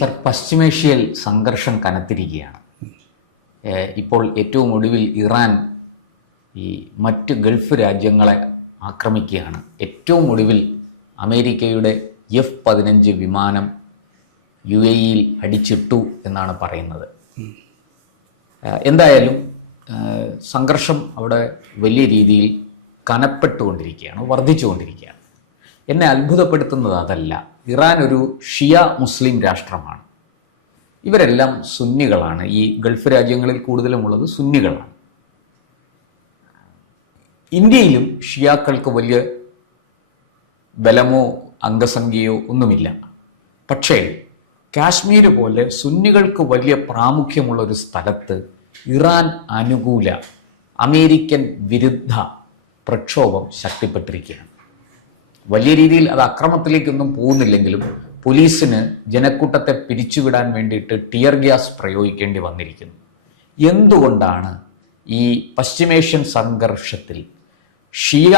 Sir, പശ്ചിമേഷ്യയിൽ സംഘർഷം കനത്തിരിക്കുകയാണ്. ഇപ്പോൾ ഏറ്റവും ഒടുവിൽ ഇറാൻ ഈ മറ്റ് ഗൾഫ് രാജ്യങ്ങളെ ആക്രമിക്കുകയാണ്. ഏറ്റവും ഒടുവിൽ അമേരിക്കയുടെ F-15 വിമാനം UAE-യിൽ അടിച്ചിട്ടു എന്നാണ് പറയുന്നത്. എന്തായാലും സംഘർഷം അവിടെ വലിയ രീതിയിൽ കനപ്പെട്ടുകൊണ്ടിരിക്കുകയാണ്, വർദ്ധിച്ചുകൊണ്ടിരിക്കുകയാണ്. എന്നെ അത്ഭുതപ്പെടുത്തുന്നത് അതല്ല. ഇറാൻ ഒരു ഷിയ മുസ്ലിം രാഷ്ട്രമാണ്. ഇവരെല്ലാം സുന്നികളാണ്. ഈ ഗൾഫ് രാജ്യങ്ങളിൽ കൂടുതലുമുള്ളത് സുന്നികളാണ്. ഇന്ത്യയിലും ഷിയാക്കൾക്ക് വലിയ ബലമോ അംഗസംഖ്യയോ ഒന്നുമില്ല. പക്ഷേ കാശ്മീർ പോലെ സുന്നികൾക്ക് വലിയ പ്രാമുഖ്യമുള്ള ഒരു സ്ഥലത്ത് ഇറാൻ അനുകൂല അമേരിക്കൻ വിരുദ്ധ പ്രക്ഷോഭം ശക്തിപ്പെട്ടിരിക്കുകയാണ്. വലിയ രീതിയിൽ അത് അക്രമത്തിലേക്കൊന്നും പോകുന്നില്ലെങ്കിലും പോലീസിന് ജനക്കൂട്ടത്തെ പിരിച്ചുവിടാൻ വേണ്ടിയിട്ട് ടിയർ ഗ്യാസ് പ്രയോഗിക്കേണ്ടി വന്നിരിക്കുന്നു. എന്തുകൊണ്ടാണ് ഈ പശ്ചിമേഷ്യൻ സംഘർഷത്തിൽ ഷിയ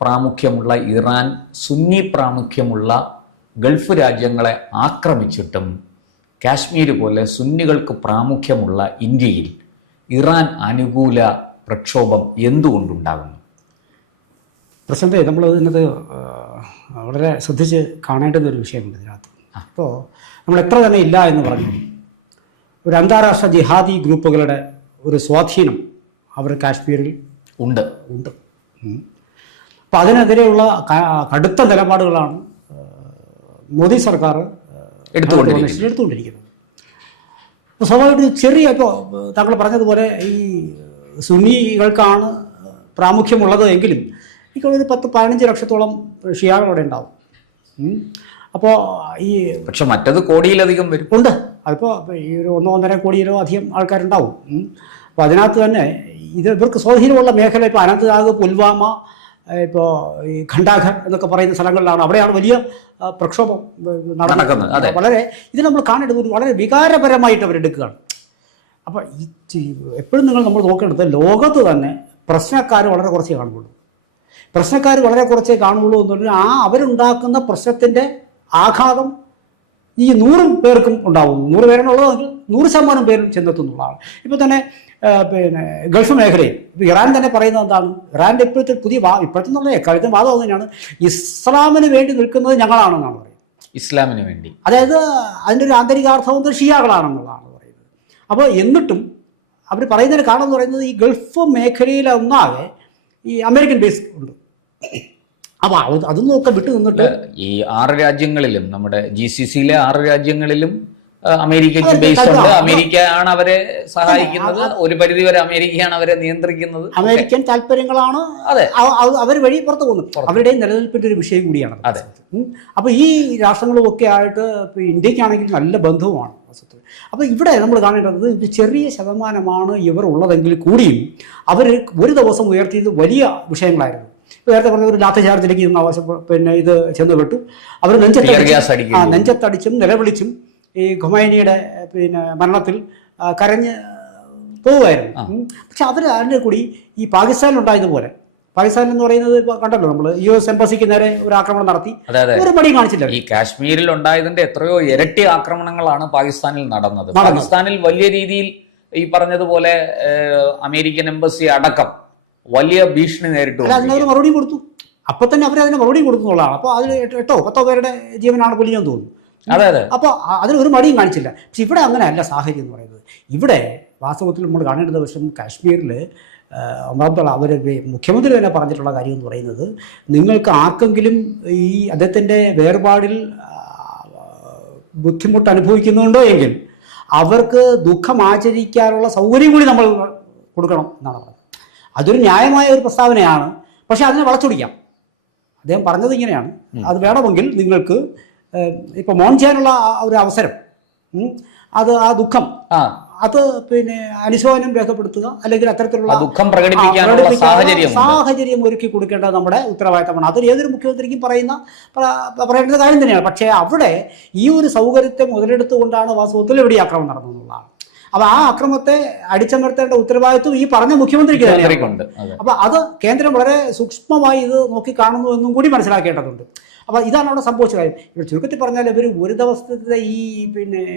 പ്രാമുഖ്യമുള്ള ഇറാൻ സുന്നി പ്രാമുഖ്യമുള്ള ഗൾഫ് രാജ്യങ്ങളെ ആക്രമിച്ചിട്ടും കാശ്മീർ പോലെ സുന്നികൾക്ക് പ്രാമുഖ്യമുള്ള ഇന്ത്യയിൽ ഇറാൻ അനുകൂല പ്രക്ഷോഭം എന്തുകൊണ്ടുണ്ടാകുന്നു? പ്രശ്നത്തെ നമ്മൾ ഇതിനകത്ത് വളരെ ശ്രദ്ധിച്ച് കാണേണ്ടുന്ന ഒരു വിഷയമുണ്ട് ഇതിനകത്ത്. അപ്പോൾ നമ്മൾ എത്ര തന്നെ ഇല്ല എന്ന് പറഞ്ഞു, ഒരു അന്താരാഷ്ട്ര ജിഹാദി ഗ്രൂപ്പുകളുടെ ഒരു സ്വാധീനം അവർ കാശ്മീരിൽ ഉണ്ട്. അപ്പോൾ അതിനെതിരെയുള്ള കടുത്ത നിലപാടുകളാണ് മോദി സർക്കാർ എടുത്തുകൊണ്ടിരിക്കുന്നത്. അപ്പോൾ സ്വാഭാവികമായിട്ടും ഇപ്പോൾ താങ്കൾ പറഞ്ഞതുപോലെ ഈ സുന്നികൾക്കാണ് പ്രാമുഖ്യമുള്ളത് എങ്കിലും ഒരു 10-15 ലക്ഷത്തോളം ഷിയാകൾ അവിടെ ഉണ്ടാവും. അപ്പോൾ ഈ പക്ഷെ മറ്റത് കോടിയിലധികം വരും ഉണ്ട്. അതിപ്പോൾ ഈ ഒരു 1-1.5 കോടിയിലോ അധികം ആൾക്കാരുണ്ടാവും. അപ്പോൾ അതിനകത്ത് തന്നെ ഇവർക്ക് സ്വാധീനമുള്ള മേഖല ഇപ്പോൾ അനന്ത്നാഗ്, പുൽവാമ, ഇപ്പോൾ ഈ ഖണ്ഡാഘർ എന്നൊക്കെ പറയുന്ന സ്ഥലങ്ങളിലാണ്. അവിടെയാണ് വലിയ പ്രക്ഷോഭം നടക്കുന്നത്. വളരെ ഇത് നമ്മൾ കാണേണ്ടത് ഒരു വളരെ വികാരപരമായിട്ട് അവരെടുക്കുകയാണ്. അപ്പോൾ എപ്പോഴും നമ്മൾ നോക്കേണ്ടത് ലോകത്ത് തന്നെ പ്രശ്നക്കാർ വളരെ കുറച്ചേ കാണുള്ളൂ. പ്രശ്നക്കാർ വളരെ കുറച്ചേ കാണുള്ളൂ എന്നുള്ളത് അവരുണ്ടാക്കുന്ന പ്രശ്നത്തിൻ്റെ ആഘാതം ഈ 100 പേർക്കും ഉണ്ടാവും. 100 പേരാണുള്ളതെങ്കിൽ 100% പേരും ചെന്നെത്തുന്നുള്ളതാണ്. ഇപ്പോൾ തന്നെ ഗൾഫ് മേഖലയിൽ ഇപ്പോൾ ഇറാൻ തന്നെ പറയുന്നത് എന്താണ്? ഇറാൻ്റെ ഇപ്പോഴത്തെ ഇപ്പോഴത്തെ എക്കാലത്തെ വാദം തന്നെയാണ്, ഇസ്ലാമിന് വേണ്ടി നിൽക്കുന്നത് ഞങ്ങളാണെന്നാണ് പറയുന്നത്. ഇസ്ലാമിന് വേണ്ടി, അതായത് അതിൻ്റെ ഒരു ആന്തരികാർത്ഥം ഷിയാകളാണെന്നുള്ളതാണ് പറയുന്നത്. അപ്പോൾ എന്നിട്ടും അവർ പറയുന്നതിന് കാരണം എന്ന് പറയുന്നത് ഈ ഗൾഫ് മേഖലയിലൊന്നാകെ ഈ അമേരിക്കൻ ബേസ് ഉണ്ട്. അപ്പോൾ അതൊന്നും ഒക്കെ വിട്ടു നിന്നിട്ട് ഈ 6 രാജ്യങ്ങളിലും നമ്മുടെ GCC-യിലെ 6 രാജ്യങ്ങളിലും അമേരിക്കയ്ക്ക് ബേസ് ഉണ്ട്. അമേരിക്കയാണ് അവരെ സഹായിക്കുന്നത്. ഒരു പരിധിവരെ അമേരിക്കയാണ് അവരെ നിയന്ത്രിക്കുന്നത്. അമേരിക്കൻ താല്പര്യങ്ങളാണ് അവർ വഴി പുറത്തു പോകുന്നത്. അവരുടെയും നിലനിൽപ്പിന്റെ ഒരു വിഷയം കൂടിയാണ്. അതെ. അപ്പോൾ ഈ രാഷ്ട്രങ്ങളും ഒക്കെ ആയിട്ട് ഇപ്പോൾ ഇന്ത്യക്കാണെങ്കിൽ നല്ല ബന്ധവുമാണ്. അപ്പോൾ ഇവിടെ നമ്മൾ കാണേണ്ടത് ഇത് ചെറിയ ശതമാനമാണ് ഇവർ ഉള്ളതെങ്കിൽ കൂടിയും അവർ ഒരു ദിവസം ഉയർത്തിയത് വലിയ വിഷയങ്ങളായിരുന്നു. നേരത്തെ പറഞ്ഞ ഒരു ലാത്തി ചാർജിലേക്ക് ഇത് ചെന്ന് വിട്ടു. അവർ നെഞ്ചത്തടിച്ചും നിലവിളിച്ചും ഈ ഖൊമൈനിയുടെ മരണത്തിൽ കരഞ്ഞ് പോവുമായിരുന്നു. പക്ഷെ അതിൻ്റെ കൂടി ഈ പാകിസ്ഥാനിലുണ്ടായതുപോലെ, പാകിസ്ഥാൻ എന്ന് പറയുന്നത് ഇപ്പോൾ കണ്ടല്ലോ നമ്മൾ US എംബസിക്ക് നേരെ ഒരു ആക്രമണം നടത്തി, ഒരു മടിയും കാണിച്ചില്ല. ഈ കാശ്മീരിൽ ഉണ്ടായതിന്റെ എത്രയോ ഇരട്ടി ആക്രമണങ്ങളാണ് പാകിസ്ഥാനിൽ നടന്നത്. പാകിസ്ഥാനിൽ വലിയ രീതിയിൽ ഈ പറഞ്ഞതുപോലെ അമേരിക്കൻ എംബസി അടക്കം വലിയ ഭീഷണി നേരിട്ടു. അതിനൊരു മറുപടി കൊടുത്തു. അപ്പൊ തന്നെ അവരതിന് മറുപടി കൊടുത്തു എന്നുള്ളതാണ്. അപ്പോൾ അതിൽ 8-10 പേരുടെ ജീവനാണ് പൊലിഞ്ഞെന്ന് തോന്നുന്നു. അതെ അതെ. അപ്പോൾ അതിന് ഒരു മടിയും കാണിച്ചില്ല. പക്ഷെ ഇവിടെ അങ്ങനെ അല്ല സാഹചര്യം എന്ന് പറയുന്നത്. ഇവിടെ വാസ്തവത്തിൽ നമ്മൾ കാണേണ്ടത് പക്ഷേ കാശ്മീരിൽ അവർ മുഖ്യമന്ത്രി തന്നെ പറഞ്ഞിട്ടുള്ള കാര്യം എന്ന് പറയുന്നത്, നിങ്ങൾക്ക് ആർക്കെങ്കിലും ഈ അദ്ദേഹത്തിൻ്റെ വേർപാടിൽ ബുദ്ധിമുട്ട് അനുഭവിക്കുന്നുണ്ടോ എങ്കിൽ അവർക്ക് ദുഃഖം ആചരിക്കാനുള്ള സൗകര്യം കൂടി നമ്മൾ കൊടുക്കണം എന്നാണ് പറഞ്ഞത്. അതൊരു ന്യായമായ ഒരു പ്രസ്താവനയാണ്. പക്ഷെ അതിനെ വളച്ചൊടിക്കാം. അദ്ദേഹം പറഞ്ഞത് ഇങ്ങനെയാണ്, അത് വേണമെങ്കിൽ നിങ്ങൾക്ക് ഇപ്പോൾ മൗൺ ചെയ്യാനുള്ള ഒരു അവസരം, അത് ആ ദുഃഖം അത് അനുശോചനം രേഖപ്പെടുത്തുക, അല്ലെങ്കിൽ അത്തരത്തിലുള്ള ദുഃഖം പ്രകടിപ്പിക്കാനുള്ള സാഹചര്യം ഒരുക്കി കൊടുക്കേണ്ടത് നമ്മുടെ ഉത്തരവാദിത്തമാണ്. അത് ഏതൊരു മുഖ്യമന്ത്രിക്കും പറയേണ്ട കാര്യം തന്നെയാണ്. പക്ഷേ അവിടെ ഈ ഒരു സൗകര്യത്തെ മുതലെടുത്തുകൊണ്ടാണ് വാസ്തവത്തിൽ ഇവിടെ ആക്രമണം നടന്നതെന്നുള്ളതാണ്. അപ്പോൾ ആ അക്രമത്തെ അടിച്ചമർത്തേണ്ട ഉത്തരവാദിത്വം ഈ പറഞ്ഞ മുഖ്യമന്ത്രിക്ക് തന്നെയാണ്. അപ്പോൾ അത് കേന്ദ്രം വളരെ സൂക്ഷ്മമായി ഇത് നോക്കി കാണുന്നു എന്നും കൂടി മനസ്സിലാക്കേണ്ടതുണ്ട്. അപ്പോൾ ഇതാണ് അവിടെ സംഭവിച്ച കാര്യം. ഇവർ ചുരുക്കത്തിൽ പറഞ്ഞാൽ ഇവർ ഒരു ദിവസത്തെ ഈ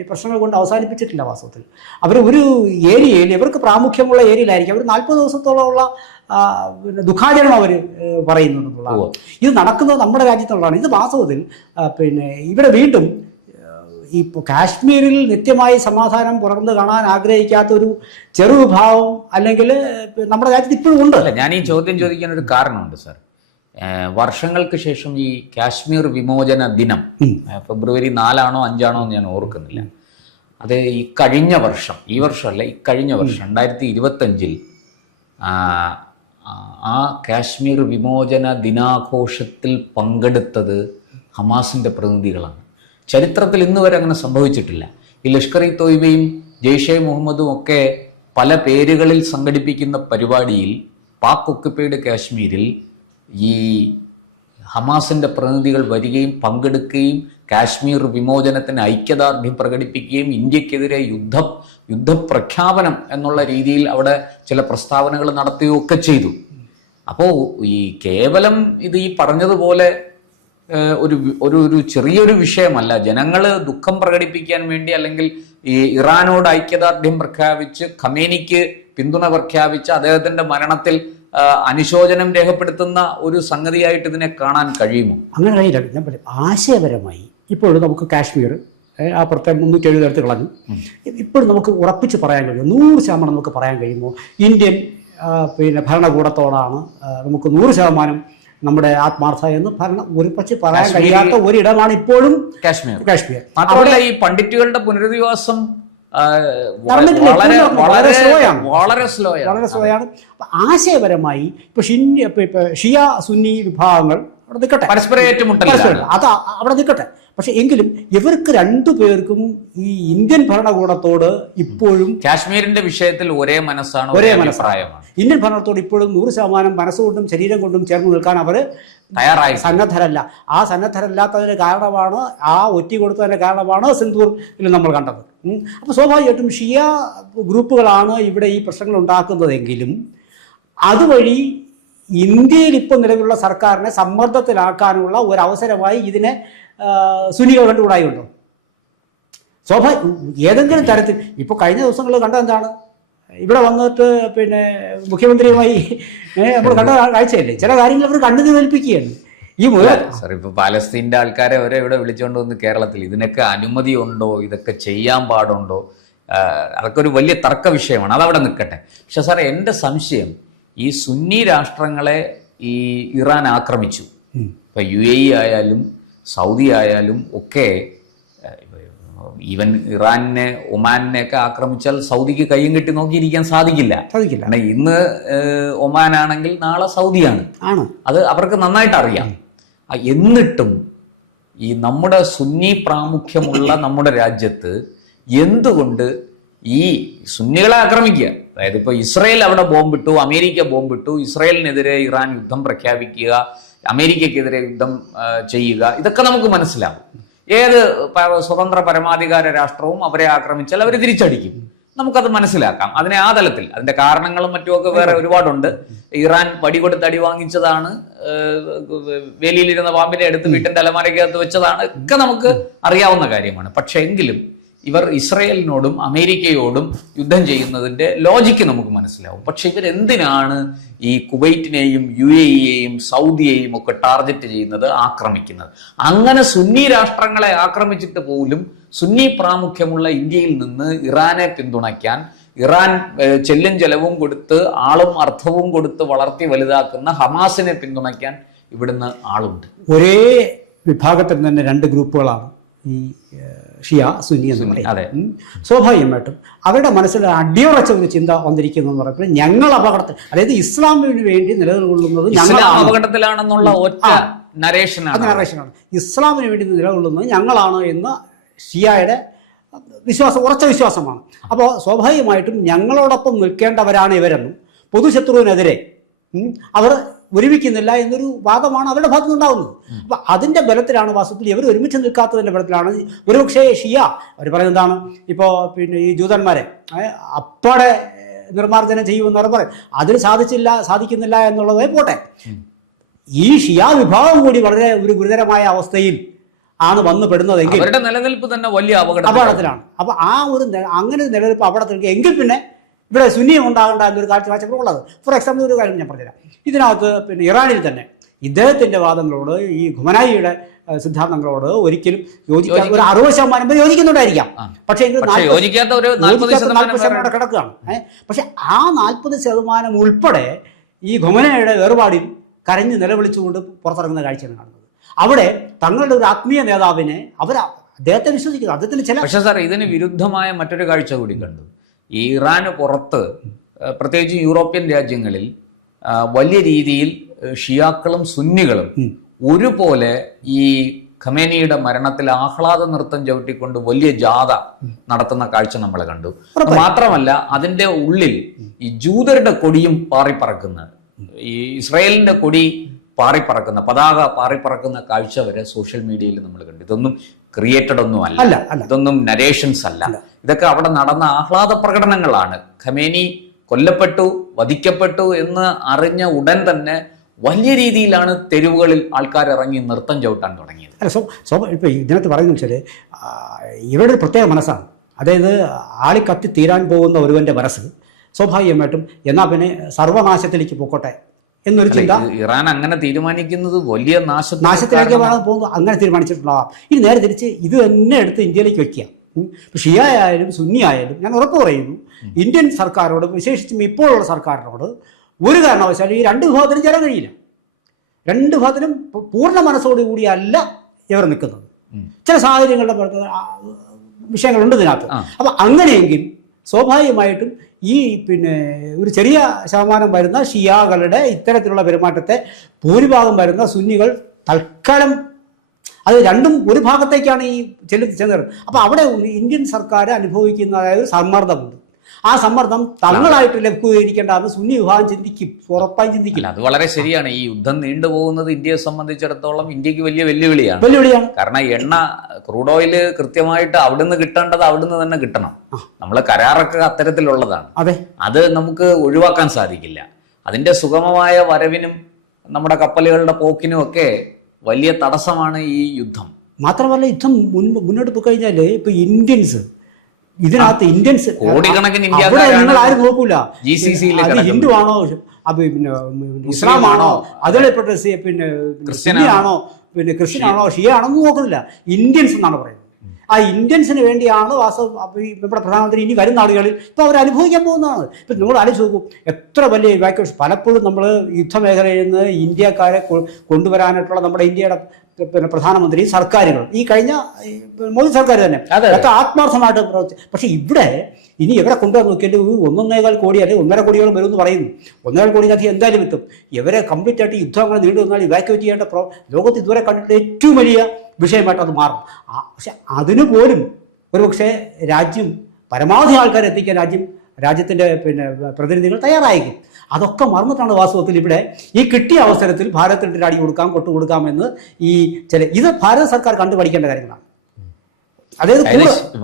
പ്രശ്നങ്ങൾ കൊണ്ട് അവസാനിപ്പിച്ചിട്ടില്ല. വാസ്തവത്തിൽ അവർ ഒരു ഏരിയയിൽ ഇവർക്ക് പ്രാമുഖ്യമുള്ള ഏരിയയിലായിരിക്കും അവർ 40 ദിവസത്തോളമുള്ള ദുഃഖാചരണം അവർ പറയുന്നുള്ളതാണ്. ഇത് നടക്കുന്നത് നമ്മുടെ രാജ്യത്തുള്ളതാണ്. ഇത് വാസ്തവത്തിൽ ഇവിടെ വീണ്ടും ഇപ്പോൾ കാശ്മീരിൽ നിത്യമായി സമാധാനം പുറർന്ന് കാണാൻ ആഗ്രഹിക്കാത്ത ഒരു ചെറുവിഭാഗം അല്ലെങ്കിൽ നമ്മുടെ രാജ്യത്ത് ഇപ്പോഴും ഉണ്ട്. ഞാൻ ഈ ചോദ്യം ചോദിക്കാൻ ഒരു കാരണമുണ്ട് സാർ. വർഷങ്ങൾക്ക് ശേഷം ഈ കാശ്മീർ വിമോചന ദിനം ഫെബ്രുവരി 4 5 എന്ന് ഞാൻ ഓർക്കുന്നില്ല. അത് ഈ കഴിഞ്ഞ വർഷം, ഈ വർഷമല്ല, ഈ കഴിഞ്ഞ വർഷം 2025 ആ കാശ്മീർ വിമോചന ദിനാഘോഷത്തിൽ പങ്കെടുത്തത് ഹമാസിന്റെ പ്രതിനിധികളാണ്. ചരിത്രത്തിൽ ഇന്ന് വരെ അങ്ങനെ സംഭവിച്ചിട്ടില്ല. ഈ ലഷ്കർ ഇ തോയ്ബയും ജെയ്ഷെ മുഹമ്മദും ഒക്കെ പല പേരുകളിൽ സംഘടിപ്പിക്കുന്ന പരിപാടിയിൽ പാക് ഒക്കുപ്പൈഡ് കാശ്മീരിൽ ഈ ഹമാസിന്റെ പ്രതിനിധികൾ വരികയും പങ്കെടുക്കുകയും കാശ്മീർ വിമോചനത്തിന് ഐക്യദാർഢ്യം പ്രകടിപ്പിക്കുകയും ഇന്ത്യക്കെതിരെ യുദ്ധപ്രഖ്യാപനം എന്നുള്ള രീതിയിൽ അവിടെ ചില പ്രസ്താവനകൾ നടത്തുകയൊക്കെ ചെയ്തു. അപ്പോൾ ഈ കേവലം ഇത് ഈ പറഞ്ഞതുപോലെ ഒരു ചെറിയൊരു വിഷയമല്ല. ജനങ്ങൾ ദുഃഖം പ്രകടിപ്പിക്കാൻ വേണ്ടി അല്ലെങ്കിൽ ഈ ഇറാനോട് ഐക്യദാർഢ്യം പ്രഖ്യാപിച്ച് ഖമേനിക്ക് പിന്തുണ പ്രഖ്യാപിച്ച് അദ്ദേഹത്തിന്റെ മരണത്തിൽ അനുശോചനം രേഖപ്പെടുത്തുന്ന ഒരു സംഗതിയായിട്ട് ഇതിനെ കാണാൻ കഴിയുമോ? അങ്ങനെ കഴിയില്ല. ഞാൻ പറയാം, ആശയപരമായി ഇപ്പോഴും നമുക്ക് കാശ്മീർ അപ്പുറത്തെ 370 എടുത്ത് കളഞ്ഞു. ഇപ്പോഴും നമുക്ക് ഉറപ്പിച്ച് പറയാൻ കഴിയും, 100% നമുക്ക് പറയാൻ കഴിയുമോ ഇന്ത്യൻ ഭരണകൂടത്തോടാണ് നമുക്ക് 100% നമ്മുടെ ആത്മാർത്ഥ എന്ന് ഉറപ്പിച്ച് പറയാൻ കഴിയാത്ത ഒരിടമാണ് ഇപ്പോഴും കാശ്മീർ. മാത്രമല്ല ഈ പണ്ഡിറ്റുകളുടെ പുനരധിവാസം വളരെ സ്ലോയാണ്. ആശയപരമായി ഇപ്പൊ ഷിയ സുന്നി വിഭാഗങ്ങൾ അവിടെ നിൽക്കട്ടെ, പരസ്പര ഏറ്റുമുട്ടൽ അത് അവിടെ നിൽക്കട്ടെ. പക്ഷെ എങ്കിലും ഇവർക്ക് രണ്ടുപേർക്കും ഈ ഇന്ത്യൻ ഭരണകൂടത്തോട് ഇപ്പോഴും കാശ്മീരിന്റെ വിഷയത്തിൽ ഒരേ മനസ്സാണ്. ഇന്ത്യൻ ഭരണത്തോട് ഇപ്പോഴും 100% മനസ്സുകൊണ്ടും ശരീരം കൊണ്ടും ചേർന്ന് നിൽക്കാൻ അവർ തയ്യാറായി സന്നദ്ധരല്ല. ആ സന്നദ്ധരല്ലാത്തതിന് കാരണമാണ്, ആ ഒറ്റി കൊടുത്തതിന്റെ കാരണമാണ് സിന്ധൂരിൽ നമ്മൾ കണ്ടത്. അപ്പോൾ സ്വാഭാവികമായിട്ടും ഷിയ ഗ്രൂപ്പുകളാണ് ഇവിടെ ഈ പ്രശ്നങ്ങൾ ഉണ്ടാക്കുന്നതെങ്കിലും അതുവഴി ഇന്ത്യയിൽ ഇപ്പോൾ നിലവിലുള്ള സർക്കാരിനെ സമ്മർദ്ദത്തിലാക്കാനുള്ള ഒരു അവസരമായി ഇതിനെ സുന്നികൾ കണ്ടുകൂടായുണ്ടോ? ഏതെങ്കിലും തരത്തിൽ ഇപ്പോൾ കഴിഞ്ഞ ദിവസങ്ങളിൽ കണ്ട എന്താണ്, ഇവിടെ വന്നിട്ട് മുഖ്യമന്ത്രിയുമായി നമ്മൾ കണ്ട കാഴ്ചയല്ലേ, ചില കാര്യങ്ങൾ അവർ കണ്ണു നിൽപ്പിക്കുകയാണ്. സാർ ഇപ്പൊ പാലസ്തീന്റെ ആൾക്കാരെ വരെ ഇവിടെ വിളിച്ചുകൊണ്ട് വന്ന് കേരളത്തിൽ ഇതിനൊക്കെ അനുമതി ഉണ്ടോ, ഇതൊക്കെ ചെയ്യാൻ പാടുണ്ടോ, അതൊക്കെ ഒരു വലിയ തർക്ക വിഷയമാണ്. അതവിടെ നിൽക്കട്ടെ. പക്ഷെ സാർ എൻ്റെ സംശയം, ഈ സുന്നി രാഷ്ട്രങ്ങളെ ഈ ഇറാൻ ആക്രമിച്ചു. ഇപ്പൊ UAE ആയാലും സൗദി ആയാലും ഒക്കെ, ഈവൻ ഇറാനെ ഒമാനെ ഒക്കെ ആക്രമിച്ചാൽ സൗദിക്ക് കയ്യും കെട്ടി നോക്കിയിരിക്കാൻ സാധിക്കില്ല. കാരണം ഇന്ന് ഒമാനാണെങ്കിൽ നാളെ സൗദിയാണ്. അത് അവർക്ക് നന്നായിട്ട് അറിയാം. എന്നിട്ടും ഈ നമ്മുടെ സുന്നി പ്രാമുഖ്യമുള്ള നമ്മുടെ രാജ്യത്ത് എന്തുകൊണ്ട് ഈ സുന്നികളെ ആക്രമിക്കുക? അതായത് ഇപ്പോൾ ഇസ്രയേൽ അവിടെ ബോംബിട്ടു, അമേരിക്ക ബോംബിട്ടു, ഇസ്രയേലിനെതിരെ ഇറാൻ യുദ്ധം പ്രഖ്യാപിക്കുക, അമേരിക്കക്കെതിരെ യുദ്ധം ചെയ്യുക, ഇതൊക്കെ നമുക്ക് മനസ്സിലാവും. ഏത് സ്വതന്ത്ര പരമാധികാര രാഷ്ട്രവും അവരെ ആക്രമിച്ചാൽ അവർ തിരിച്ചടിക്കും, നമുക്കത് മനസ്സിലാക്കാം. അതിനെ ആ തലത്തിൽ അതിന്റെ കാരണങ്ങളും മറ്റുമൊക്കെ വേറെ ഒരുപാടുണ്ട്. ഇറാൻ വടി കൊടുത്ത് അടി വാങ്ങിച്ചതാണ്, വേലിയിലിരുന്ന പാമ്പിനെ എടുത്ത് വീട്ടിന്റെ അലമാരയ്ക്കകത്ത് വെച്ചതാണ്, ഒക്കെ നമുക്ക് അറിയാവുന്ന കാര്യമാണ്. പക്ഷെ എങ്കിലും ഇവർ ഇസ്രയേലിനോടും അമേരിക്കയോടും യുദ്ധം ചെയ്യുന്നതിന്റെ ലോജിക്ക് നമുക്ക് മനസ്സിലാവും. പക്ഷെ ഇവരെന്തിനാണ് ഈ കുവൈറ്റിനെയും UAEയെയും സൗദിയെയും ഒക്കെ ടാർഗറ്റ് ചെയ്യുന്നത്, ആക്രമിക്കുന്നത്? അങ്ങനെ സുന്നി രാഷ്ട്രങ്ങളെ ആക്രമിച്ചിട്ട് പോലും സുന്നി പ്രാമുഖ്യമുള്ള ഇന്ത്യയിൽ നിന്ന് ഇറാനെ പിന്തുണയ്ക്കാൻ, ഇറാൻ ചെല്ലും ചെലവും കൊടുത്ത് ആളും അർത്ഥവും കൊടുത്ത് വളർത്തി വലുതാക്കുന്ന ഹമാസിനെ പിന്തുണയ്ക്കാൻ ഇവിടുന്ന് ആളുണ്ട്. ഒരേ വിഭാഗത്തിൽ തന്നെ രണ്ട് ഗ്രൂപ്പുകളാണ് ഈ ഷിയ സുന്നി എന്ന് പറയും. സ്വാഭാവികമായിട്ടും അവരുടെ മനസ്സിൽ അടിയുറച്ച ഒരു ചിന്ത വന്നിരിക്കുന്നു എന്ന് പറയുമ്പോൾ ഞങ്ങൾ അപകടത്തിൽ, അതായത് ഇസ്ലാമിന് വേണ്ടി നിലകൊള്ളുന്നത് അപകടത്തിലാണെന്നുള്ള ഒറ്റ നരേഷനാണ്. ഇസ്ലാമിന് വേണ്ടി നിലകൊള്ളുന്നത് ഞങ്ങളാണ് എന്ന് ഷിയയുടെ വിശ്വാസം, ഉറച്ച വിശ്വാസമാണ്. അപ്പോൾ സ്വാഭാവികമായിട്ടും ഞങ്ങളോടൊപ്പം നിൽക്കേണ്ടവരാണ് ഇവരെന്നും പൊതുശത്രുവിനെതിരെ അവർ ഒരുമിക്കുന്നില്ല എന്നൊരു വാദമാണ് അവരുടെ ഭാഗത്തു നിന്നുണ്ടാകുന്നത്. അപ്പം അതിൻ്റെ ബലത്തിലാണ് വാസ്തവത്തിൽ ഇവർ ഒരുമിച്ച് നിൽക്കാത്തതിൻ്റെ ബലത്തിലാണ് ഒരുപക്ഷേ ഷിയ അവർ പറയുന്നത് എന്താണ്, ഇപ്പോൾ ഈ ജൂതന്മാരെ അപ്പാടെ നിർമ്മാർജ്ജനം ചെയ്യുമെന്ന് അവർ പറയും. അതിൽ സാധിക്കുന്നില്ല എന്നുള്ളത് പോട്ടെ. ഈ ഷിയാ വിഭാഗം കൂടി വളരെ ഒരു ഗുരുതരമായ അവസ്ഥയിൽ ആണ് വന്നു പെടുന്നതെങ്കിൽ അവരുടെ നിലനിൽപ്പ് തന്നെ വലിയ അപകടത്തിലാണ്. അപ്പോൾ ആ ഒരു അങ്ങനെ ഒരു നിലനിൽപ്പ് അപകടത്തിൽ എങ്കിൽ പിന്നെ ഇവിടെ സുന്നിയും ഉണ്ടാകേണ്ട എന്നൊരു കാഴ്ചപ്പാട് ഉള്ളത്. ഫോർ എക്സാമ്പിൾ ഒരു കാര്യം ഞാൻ പറഞ്ഞുതരാം. ഇതിനകത്ത് പിന്നെ ഇറാനിൽ തന്നെ ഇദ്ദേഹത്തിൻ്റെ വാദങ്ങളോട് ഈ ഖുമനായിയുടെ സിദ്ധാന്തങ്ങളോട് ഒരിക്കലും യോജിക്കാൻ ഒരു 60% പേര് യോജിക്കുന്നുണ്ടായിരിക്കാം. പക്ഷേ യോജിക്കാത്ത ഒരു 40% കിടക്കുകയാണ്. പക്ഷെ ആ 40% ഉൾപ്പെടെ ഈ ഖുമനായിയുടെ വേർപാടിൽ കരഞ്ഞ് നിലവിളിച്ചുകൊണ്ട് പുറത്തിറങ്ങുന്ന കാഴ്ചയാണ് കാണുന്നത്. അവിടെ തങ്ങളുടെ ഒരു ആത്മീയ നേതാവിനെ അദ്ദേഹത്തെ വിശ്വസിക്കുന്നു. അദ്ദേഹത്തിന് ചില പക്ഷേ സാർ ഇതിന് വിരുദ്ധമായ മറ്റൊരു കാഴ്ച കൂടി കണ്ടു. ഈ ഇറാന് പുറത്ത് പ്രത്യേകിച്ച് യൂറോപ്യൻ രാജ്യങ്ങളിൽ വലിയ രീതിയിൽ ഷിയാക്കളും സുന്നികളും ഒരുപോലെ ഈ ഖമേനിയുടെ മരണത്തിൽ ആഹ്ലാദ നൃത്തം ചവിട്ടിക്കൊണ്ട് വലിയ ജാഥ നടത്തുന്ന കാഴ്ച നമ്മൾ കണ്ടു. മാത്രമല്ല അതിന്റെ ഉള്ളിൽ ഈ ജൂതരുടെ കൊടിയും പാറിപ്പറക്കുന്ന, ഈ ഇസ്രായേലിന്റെ കൊടി പാറിപ്പറക്കുന്ന, പതാക പാറിപ്പറക്കുന്ന കാഴ്ച വരെ സോഷ്യൽ മീഡിയയിൽ നമ്മൾ കണ്ടു. ഇതൊന്നും ക്രിയേറ്റഡ് ഒന്നും അല്ല, ഇതൊന്നും നരേഷൻസ് അല്ല, ഇതൊക്കെ അവിടെ നടന്ന ആഹ്ലാദ പ്രകടനങ്ങളാണ്. ഖമേനി കൊല്ലപ്പെട്ടു, വധിക്കപ്പെട്ടു എന്ന് അറിഞ്ഞ ഉടൻ തന്നെ വലിയ രീതിയിലാണ് തെരുവുകളിൽ ആൾക്കാർ ഇറങ്ങി നൃത്തം ചവിട്ടാൻ തുടങ്ങിയത്. ഇപ്പൊ ഇതിനകത്ത് പറയുന്നത് വെച്ചാൽ ഇവരുടെ ഒരു പ്രത്യേക മനസ്സാണ്. അതായത് ആളിക്കത്തി തീരാൻ പോകുന്ന ഒരുവന്റെ മനസ്സ് സ്വാഭാവികമായിട്ടും എന്നാ പിന്നെ സർവനാശത്തിലേക്ക് പോക്കോട്ടെ എന്നൊരു ചിന്ത. ഇറാൻ അങ്ങനെ തീരുമാനിക്കുന്നത് വലിയ നാശത്തിലേക്ക് പോകുന്നത് അങ്ങനെ തീരുമാനിച്ചിട്ടുണ്ടാവാം. ഇനി നേരെ തിരിച്ച് ഇത് തന്നെ എടുത്ത് ഇന്ത്യയിലേക്ക് വെക്കുക. ഷിയ ആയാലും സുന്നി ആയാലും ഞാൻ ഉറപ്പ് പറയുന്നു, ഇന്ത്യൻ സർക്കാരോട് വിശേഷിച്ചും ഇപ്പോഴുള്ള സർക്കാരിനോട് ഒരു കാരണവശാലും ഈ രണ്ട് വിഭാഗത്തിനും ചേരാൻ കഴിയില്ല. രണ്ട് വിഭാഗത്തിനും പൂർണ്ണ മനസ്സോടുകൂടിയല്ല ഇവർ നിൽക്കുന്നത്. ചില സാഹചര്യങ്ങളുടെ വിഷയങ്ങളുണ്ട് ഇതിനകത്ത്. അപ്പം അങ്ങനെയെങ്കിൽ സ്വാഭാവികമായിട്ടും ഈ പിന്നെ ഒരു ചെറിയ ശതമാനം വരുന്ന ഷിയാകളുടെ ഇത്തരത്തിലുള്ള പെരുമാറ്റത്തെ ഭൂരിഭാഗം വരുന്ന സുന്നികൾ തൽക്കാലം അത് രണ്ടും ഒരു ഭാഗത്തേക്കാണ് ഈ ചെന്നത്. അപ്പോൾ അവിടെ ഇന്ത്യൻ സർക്കാർ അനുഭവിക്കുന്ന അതായത് സമ്മർദ്ദമുണ്ട്. ആ സമ്മർദ്ദം തങ്ങളായിട്ട് ലഘൂകരിക്കേണ്ടതെന്ന് സുന്നി വിഭാഗം ചിന്തിക്കും, ഉറപ്പായും ചിന്തിക്കില്ല. അത് വളരെ ശരിയാണ്. ഈ യുദ്ധം നീണ്ടുപോകുന്നത് ഇന്ത്യയെ സംബന്ധിച്ചിടത്തോളം ഇന്ത്യക്ക് വലിയ വെല്ലുവിളിയാണ്. കാരണം എണ്ണ, ക്രൂഡ് ഓയിൽ കൃത്യമായിട്ട് അവിടുന്ന് കിട്ടേണ്ടത് അവിടുന്ന് തന്നെ കിട്ടണം. നമ്മൾ കരാറൊക്കെ അത്തരത്തിലുള്ളതാണ്. അത് നമുക്ക് ഒഴിവാക്കാൻ സാധിക്കില്ല. അതിന്റെ സുഗമമായ വരവിനും നമ്മുടെ കപ്പലുകളുടെ പോക്കിനും ഒക്കെ വലിയ തടസ്സമാണ് ഈ യുദ്ധം. മാത്രമല്ല യുദ്ധം മുന്നോട്ട് പോയി കഴിഞ്ഞാൽ ഇപ്പൊ ഇതിനകത്ത് ഇന്ത്യൻസ് കോടിക്കണക്കിന് നിങ്ങൾ ആരും നോക്കൂല. ഹിന്ദു ആണോ, പിന്നെ ഇസ്ലാമാണോ, അതിൽപ്പെട്ട പിന്നെ ക്രിസ്ത്യനാണോ, പിന്നെ ക്രിസ്ത്യൻ ആണോ, ഷിയ ആണോ എന്ന് നോക്കുന്നില്ല. ഇന്ത്യൻസ് എന്നാണ് പറയുന്നത്. ആ ഇന്ത്യൻസിന് വേണ്ടിയാണ് നമ്മുടെ പ്രധാനമന്ത്രി ഇനി വരുന്ന ആളുകളിൽ ഇപ്പോൾ അവർ അനുഭവിക്കാൻ പോകുന്നതാണ്. ഇപ്പം നമ്മൾ ആലോചിച്ച് നോക്കും, എത്ര വലിയ ഇവാക്യുവേഷൻ. പലപ്പോഴും നമ്മൾ യുദ്ധമേഖലയിൽ നിന്ന് ഇന്ത്യക്കാരെ കൊണ്ടുവരാനായിട്ടുള്ള നമ്മുടെ ഇന്ത്യയുടെ പിന്നെ പ്രധാനമന്ത്രി സർക്കാരുകൾ, ഈ കഴിഞ്ഞ മോദി സർക്കാർ തന്നെ എത്ര ആത്മാർത്ഥമായിട്ട് പ്രവർത്തിച്ചു. പക്ഷേ ഇവിടെ ഇനി ഇവരെ കൊണ്ടുവന്ന് നോക്കിയാൽ 1.25 കോടി അല്ലെങ്കിൽ 1.5 കോടിയോളം വരുമെന്ന് പറയുന്നു. 1.5 കോടിക്കധികം എന്തായാലും എത്തും. ഇവരെ കംപ്ലീറ്റ് ആയിട്ട് യുദ്ധം അങ്ങനെ നീണ്ടു വന്നാൽ ഇവാക്യുവേറ്റ് ചെയ്യേണ്ട ലോകത്ത് ഇതുവരെ കണ്ടിട്ട് ഏറ്റവും വലിയ വിഷയമായിട്ട് അത് മാറും. പക്ഷെ അതിനു പോലും ഒരുപക്ഷെ രാജ്യം പരമാവധി ആൾക്കാരെ എത്തിക്കാൻ രാജ്യത്തിൻ്റെ പിന്നെ പ്രതിനിധികൾ തയ്യാറായിരിക്കും. അതൊക്കെ മറന്നിട്ടാണ് വാസ്തവത്തിൽ ഇവിടെ ഈ കിട്ടിയ അവസരത്തിൽ ഭാരതത്തിന് അടി കൊടുക്കാം, കൊട്ടുകൊടുക്കാമെന്ന് ഇത് ഭാരത സർക്കാർ കണ്ടുപഠിക്കേണ്ട കാര്യങ്ങളാണ്. അതായത്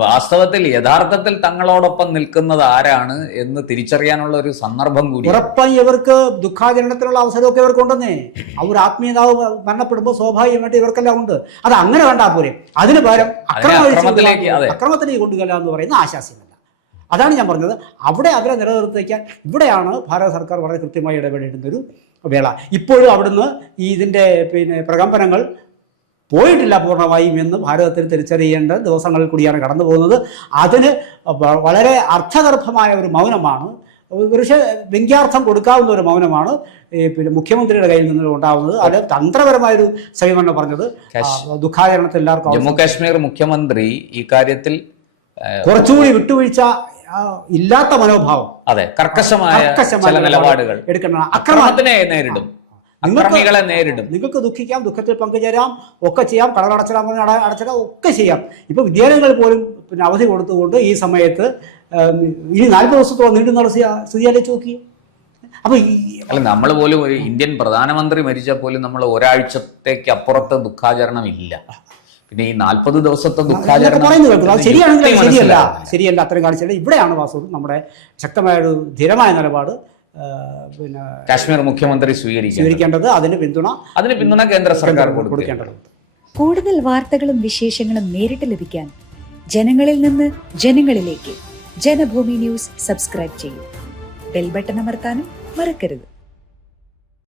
വാസ്തവത്തിൽ യഥാർത്ഥത്തിൽ തങ്ങളോടൊപ്പം നിൽക്കുന്നത് ആരാണ് എന്ന് തിരിച്ചറിയാനുള്ള ഒരു സന്ദർഭം കൂടി ഉറപ്പായി ഇവർക്ക് ദുഃഖാചരണത്തിനുള്ള അവസരമൊക്കെ ഇവർക്ക് ഉണ്ടെന്നേ. അവർ ആത്മീയതാവ് മരണപ്പെടുമ്പോൾ സ്വാഭാവികമായിട്ട് ഇവർക്കെല്ലാം ഉണ്ട്. അത് അങ്ങനെ കണ്ടാൽ പോരെ. അതിന് പകരം അക്രമത്തിലേക്ക് കൊണ്ടുവരിക എന്ന് പറയുന്ന ആശാസ്യമല്ല. അതാണ് ഞാൻ പറഞ്ഞത്. അവിടെ അവരെ നിലനിർത്തിക്കാൻ ഇവിടെയാണ് ഭാരത സർക്കാർ വളരെ കൃത്യമായി ഇടപെടേണ്ടുന്നൊരു വേള. ഇപ്പോഴും അവിടുന്ന് ഇതിൻ്റെ പിന്നെ പ്രകമ്പനങ്ങൾ പോയിട്ടില്ല പൂർണ്ണമായും എന്ന് ഭാരതത്തിൽ തിരിച്ചറിയേണ്ട ദിവസങ്ങളിൽ കൂടിയാണ് കടന്നു പോകുന്നത്. അതിന് വളരെ അർത്ഥഗർഭമായ ഒരു മൗനമാണ്, പക്ഷേ വ്യംഗ്യാർത്ഥം കൊടുക്കാവുന്ന ഒരു മൗനമാണ് പിന്നെ മുഖ്യമന്ത്രിയുടെ കയ്യിൽ നിന്ന് ഉണ്ടാവുന്നത്. അത് തന്ത്രപരമായൊരു സമീപനം പറഞ്ഞത് ദുഃഖാചരണത്തിൽ എല്ലാവർക്കും. ജമ്മു കാശ്മീർ മുഖ്യമന്ത്രി ഈ കാര്യത്തിൽ കുറച്ചുകൂടി വിട്ടുവീഴ്ച ഇല്ലാത്ത മനോഭാവം, അതെ, കർക്കശമായ ചില നിലപാടുകൾ എടുക്കണം. അക്രമത്തിനെ നേരിടും, അക്രമികളെ നേരിടും. നിങ്ങൾക്ക് ദുഃഖിക്കാം, ദുഃഖത്തിൽ പങ്കുചേരാം, ഒക്കെ ചെയ്യാം, കടകളടച്ചിടാൻ പറഞ്ഞാൽ അടച്ചിടാം, ഒക്കെ ചെയ്യാം. ഇപ്പൊ വിദ്യാലയങ്ങൾ പോലും പിന്നെ അവധി കൊടുത്തുകൊണ്ട് ഈ സമയത്ത് ഇനി 40 ദിവസത്തോളം നീണ്ടു നടത്തിയ സ്ഥിതിയാലേക്ക് നോക്കി. അപ്പൊ അല്ല, നമ്മൾ പോലും ഒരു ഇന്ത്യൻ പ്രധാനമന്ത്രി മരിച്ചാൽ പോലും നമ്മൾ ഒരാഴ്ചത്തേക്ക് അപ്പുറത്ത് ദുഃഖാചരണം ഇല്ല. പിന്നെ ഈ 40 ദിവസത്തെ ദുഃഖാചരണം പറയുന്നത് ശരിയല്ല, അത്രയും കാണിച്ചില്ല. ഇവിടെയാണ് വാസ്തവത്തിൽ നമ്മുടെ ശക്തമായ ഒരു ധീരമായ നിലപാട് പിന്നെ കാശ്മീർ മുഖ്യമന്ത്രി സ്വീകരിക്കേണ്ടത്. അതിന് പിന്തുണ കേന്ദ്ര സർക്കാർ കൊടുക്കേണ്ടതുണ്ട്. കൂടുതൽ വാർത്തകളും വിശേഷങ്ങളും നേരിട്ട് ലഭിക്കാൻ ജനങ്ങളിൽ നിന്ന് ജനങ്ങളിലേക്ക് ജനഭൂമി ന്യൂസ് സബ്സ്ക്രൈബ് ചെയ്യൂ. ബെൽ ബട്ടൺ അമർത്താനും മറക്കരുത്.